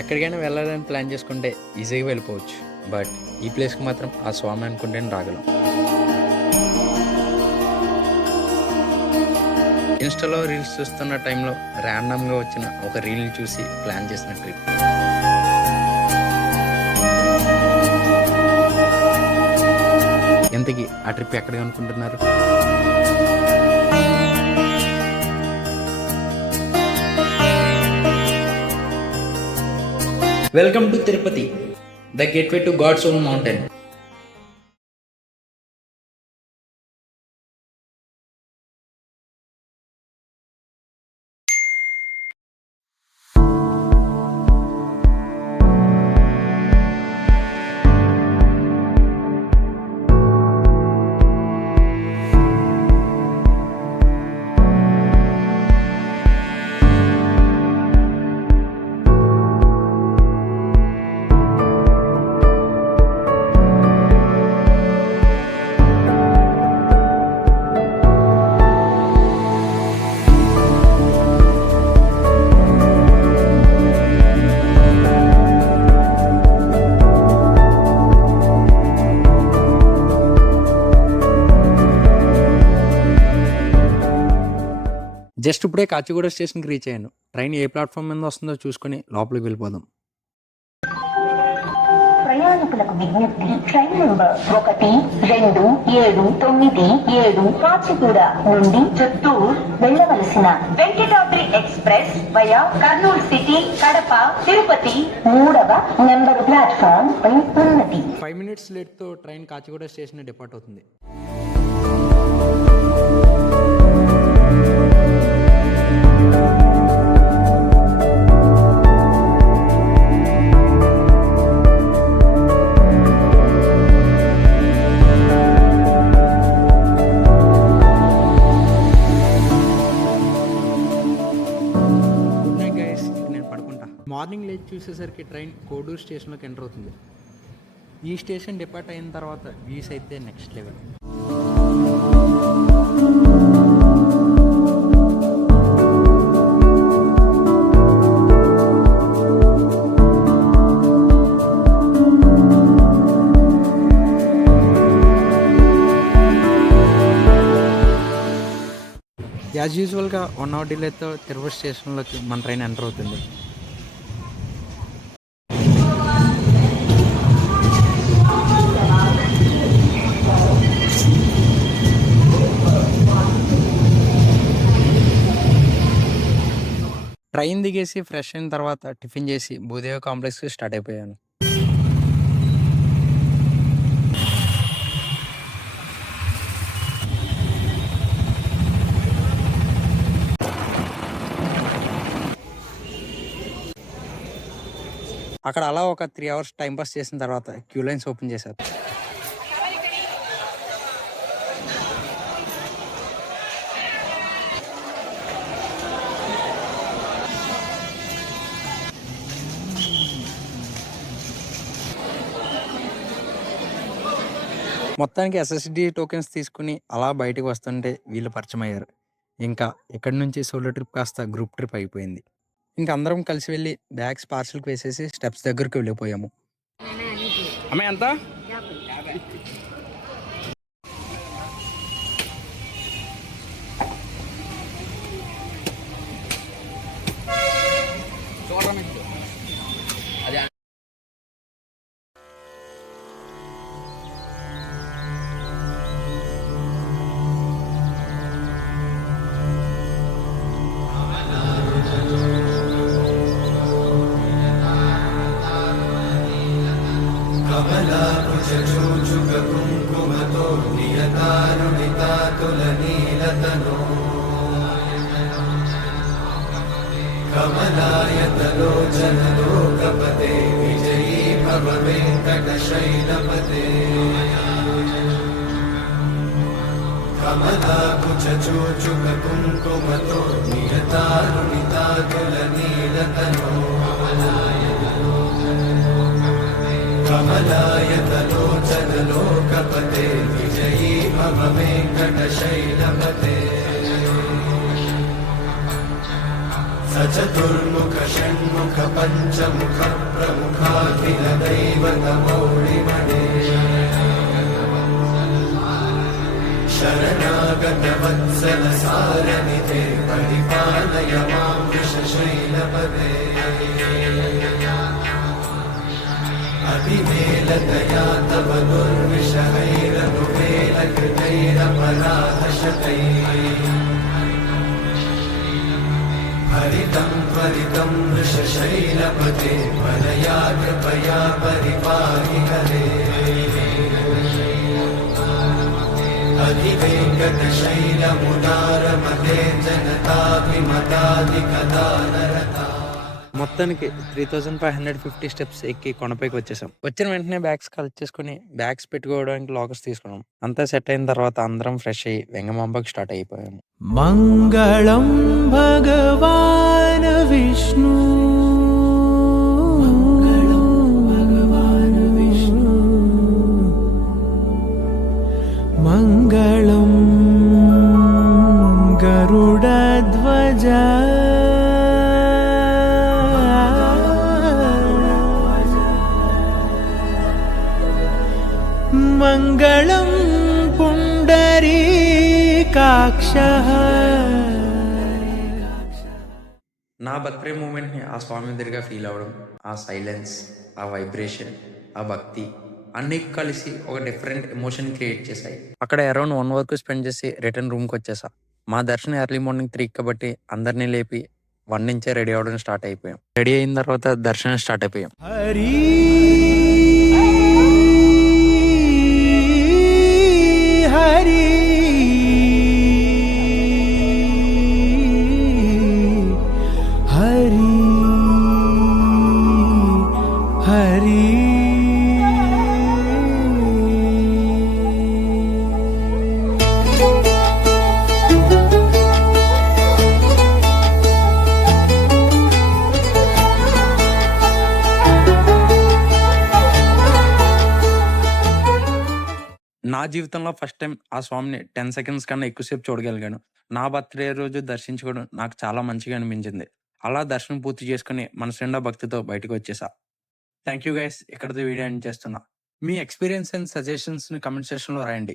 ఎక్కడికైనా వెళ్ళాలని ప్లాన్ చేసుకుంటే ఈజీగా వెళ్ళిపోవచ్చు. బట్ ఈ ప్లేస్కి మాత్రం ఆ స్వామి అనుకుంటేనే రాగలం. ఇన్స్టాలో రీల్స్ చూస్తున్న టైంలో ర్యాండమ్గా వచ్చిన ఒక రీల్ని చూసి ప్లాన్ చేసిన ట్రిప్. ఇంతకీ ఆ ట్రిప్ ఎక్కడికి అనుకుంటున్నారు? Welcome to Tirupati, the gateway to God's own mountain. Just ఇప్పుడే కాచిగూడ స్టేషన్కి రీచ్ అయ్యాను. ట్రైన్ ఏ ప్లాట్ఫామ్ మీద వస్తుందో చూసుకుని లోపలికి వెళ్ళిపోదాం. ప్రయాణికులకు విజ్ఞప్తి, ట్రైన్ నంబర్ 1277 కాచిగూడ నుండి చిత్తూరు వెళ్ళవలసిన Venkatadri express via Kurnool city, Kadapa, Tirupati 3వ నెంబర్ ప్లాట్ఫామ్ పై ఉన్నది. 5 minutes లేట్తో ట్రైన్ కాచిగూడ స్టేషన్ డిపార్ట్ అవుతుంది. మార్నింగ్ లేచి చూసేసరికి ట్రైన్ కోడూరు స్టేషన్లోకి ఎంటర్ అవుతుంది. ఈ స్టేషన్ డిపార్ట్ అయిన తర్వాత వ్యూస్ అయితే నెక్స్ట్ లెవెల్. యాజ్ యూజువల్గా 1 hour డిలేతో తిరుపతి స్టేషన్లోకి మన ట్రైన్ ఎంటర్ అవుతుంది. ట్రైన్ దిగేసి ఫ్రెష్ అయిన తర్వాత టిఫిన్ చేసి భూదేవ కాంప్లెక్స్కి స్టార్ట్ అయిపోయాను. అక్కడ అలా ఒక 3 hours టైంపాస్ చేసిన తర్వాత క్యూ లైన్స్ ఓపెన్ చేశారు. మొత్తానికి ఎస్ఎస్డి టోకెన్స్ తీసుకుని అలా బయటకు వస్తుంటే వీళ్ళు పరిచయం అయ్యారు. ఇంకా ఇక్కడి నుంచి సోలో ట్రిప్ కాస్త గ్రూప్ ట్రిప్ అయిపోయింది. ఇంకా అందరం కలిసి వెళ్ళి బ్యాగ్స్ పార్సల్కి వేసేసి స్టెప్స్ దగ్గరికి వెళ్ళిపోయాము. అమ్మాయి ఎంత? కమలాకుచూచుకుంకుమతో నియతారుణితాతులనీలతనో కమలాయతలోచనలోకపతే విజయీ భవ వెంకటశైలపతే. కమలాకుచూచుకుంకుమతో నియతారుణితాతులనీలతనో కమలాయతలోచనలోకపతే విజయీ భవ వెంకటశైలపతే. स चतुर्मुख षण्मुख पञ्चमुख प्रमुखाखिलदैवतमौळिमणे शरणागतवत्सल सारनिधे परिपालय मां वृषशैलपदे अतिवेलतया तव दुर्विषहैरनुवेलकृतैरपराधशतैः हरितं त्वरितं वृषशैलपते वरया कृपया परिपाहि हरे अधिवेङ्कटशैलमुदारमते जनताभिमताधिकदानरता మొత్తానికి 3550 స్టెప్స్ ఎక్కి కొండపైకి వచ్చేసాం. వచ్చిన వెంటనే బ్యాగ్స్ కలెక్ట్ చేసుకొని బ్యాగ్స్ పెట్టుకోవడానికి లాకర్స్ తీసుకున్నాం. అంతా సెట్ అయిన తర్వాత అందరం ఫ్రెష్ అయ్యి వెంగమాంబకి స్టార్ట్ అయిపోయాము. మంగళం భగవాన్ విష్ణు మంగళం గరుడధ్వజ మంగళం పుండరీకాక్షః. నా బర్త్డే మూమెంట్ని ఆ స్వామి దగ్గరగా ఫీల్ అవ్వడం, ఆ సైలెన్స్, ఆ వైబ్రేషన్, ఆ భక్తి అన్నీ కలిసి ఒక డిఫరెంట్ ఎమోషన్ క్రియేట్ చేశాయి. అక్కడ అరౌండ్ 1 వరకు స్పెండ్ చేసి రిటర్న్ రూమ్కి వచ్చేసా. మా దర్శనం ఎర్లీ మార్నింగ్ 3 కాబట్టి అందరినీ లేపి 1 నుంచే రెడీ అవ్వడం స్టార్ట్ అయిపోయాం. రెడీ అయిన తర్వాత దర్శనం స్టార్ట్ అయిపోయాం. హరి హరి హరి హరి నా జీవితంలో ఫస్ట్ టైం ఆ స్వామిని 10 సెకండ్స్ కన్నా ఎక్కువసేపు చూడగలిగాను. నా బర్త్డే రోజు దర్శించుకోవడం నాకు చాలా మంచిగా అనిపించింది. అలా దర్శనం పూర్తి చేసుకుని మనసు నిండా భక్తితో బయటకు వచ్చేసా. Thank you guys. ఇక్కడితో వీడియో ఎండ్ చేస్తున్నా. మీ ఎక్స్పీరియన్స్ అండ్ సజెషన్స్ని కమెంట్ సెక్షన్లో రాయండి.